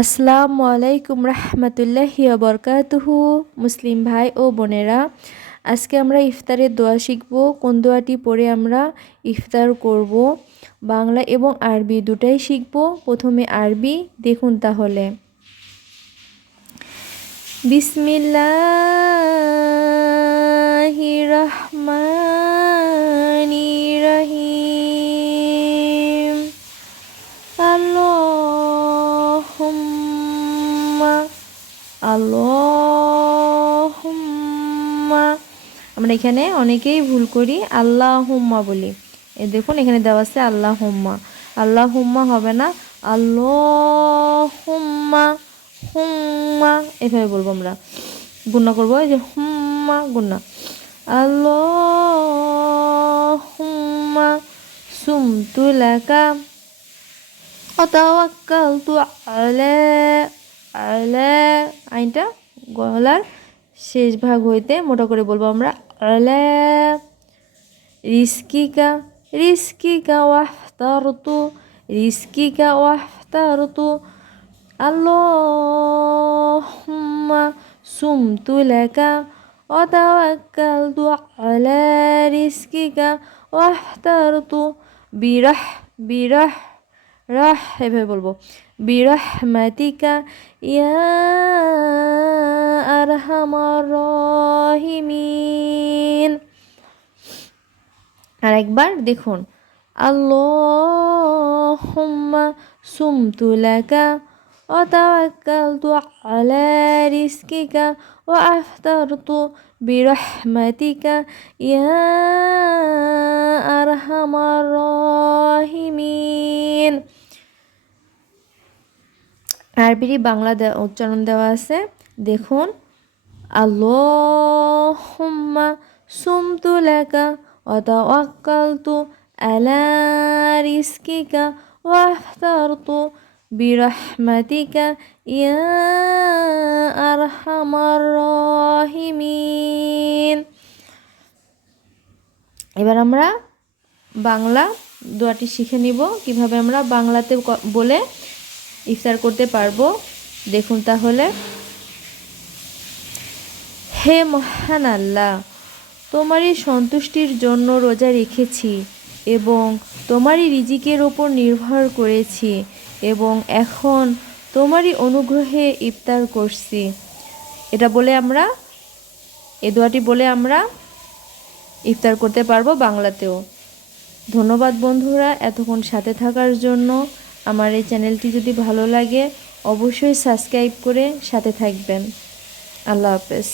আসসালামু আলাইকুম রহমতুল্লাহি ওয়া বারাকাতুহু। মুসলিম ভাই ও বোনেরা, আজকে আমরা ইফতারের দোয়া শিখব। কোন দোয়াটি পড়ে আমরা ইফতার করব, বাংলা এবং আরবি দুটাই শিখব। প্রথমে আরবি দেখুন তাহলে। বিসমিল্লাহির রহমানির রহিম। আল্লাহুম্মা। আমরা এখানে অনেকেই ভুল করি, আল্লাহুম্মা বলি। দেখুন এখানে দেওয়া আছে আল্লাহুম্মা। আল্লাহুম্মা হবে না, আল্লাহুম্মা। হুম্মা এভাবে বলবো আমরা, গুণা করবো, এই যে হুম্মা গুণা। আল্লাহুম্মা সুমতু লাকা অতাওয়াক্কালতু আলা আইনটা গলার শেষ ভাগ হইতে মোটা করে বলবো আমরা, আলা রিস্কিকা ওয়াহতারতু আল্লাহুম্মা সুমতু লাকা ওয়াতাওয়াক্কালতু আলা রিস্কিকা ওয়াহতারতু বিরাহ এভাবে বলবো, বিরহমাতিকা ইয়া আরহামার রাহিমিন। আরেকবার দেখুন, আল্লাহুম্মা সুমতু লাকা ওয়া তাওয়াক্কালতু আলা রিজকিকা ওয়া আফতারতু বিরহমাতিকা ইয়া আরহামার রাহিমিন। আরবির বাংলা উচ্চারণ দেওয়া আছে, দেখুন। আল্লাহুম্মা সুমতু লাকা ওয়া তাওয়াক্কালতু আলা রিজকিকা ওয়া আফতারতু বিরহমাতিকা ইয়া আরহামার রাহিমিন। এবার আমরা বাংলা দোয়াটি শিখে নিব, কিভাবে আমরা বাংলাতে বলে ইফতার করতে পারবো। দেখুন তাহলে। হে মহান আল্লাহ, তোমারই সন্তুষ্টির জন্য রোজা রেখেছি এবং তোমারই রিজিকের ওপর নির্ভর করেছি এবং এখন তোমারই অনুগ্রহে ইফতার করছি। এটা বলে আমরা, এই দোয়াটি বলে আমরা ইফতার করতে পারবো বাংলাতেও। ধন্যবাদ বন্ধুরা এতক্ষণ সাথে থাকার জন্য। আমার এই চ্যানেলটি যদি ভালো লাগে অবশ্যই সাবস্ক্রাইব করে সাথে থাকবেন। আল্লাহ হাফেজ।